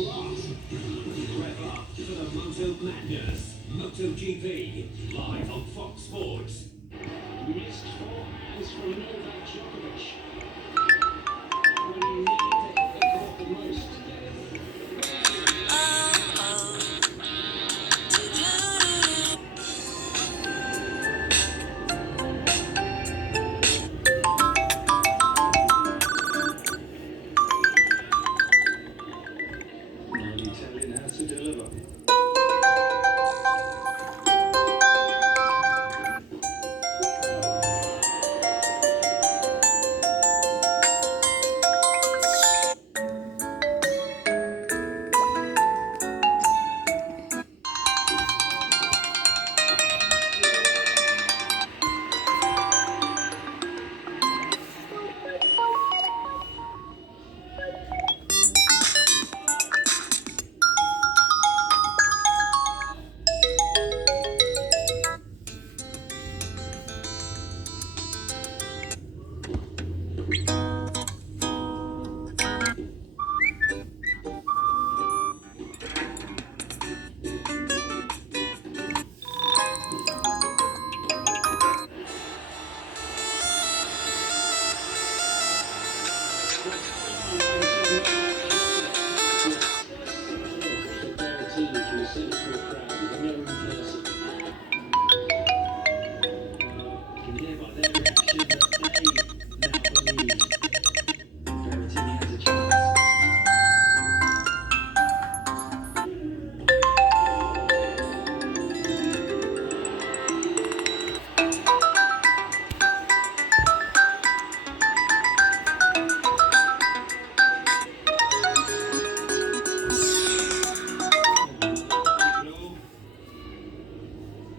For the Moto Madness, MotoGP, live on Fox Sports. Missed forehands from Novak Djokovic. When he needed the court the most. Now the Italian has to deliver.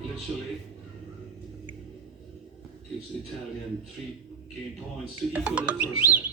Literally gives the Italian 3 game points to equal the first set.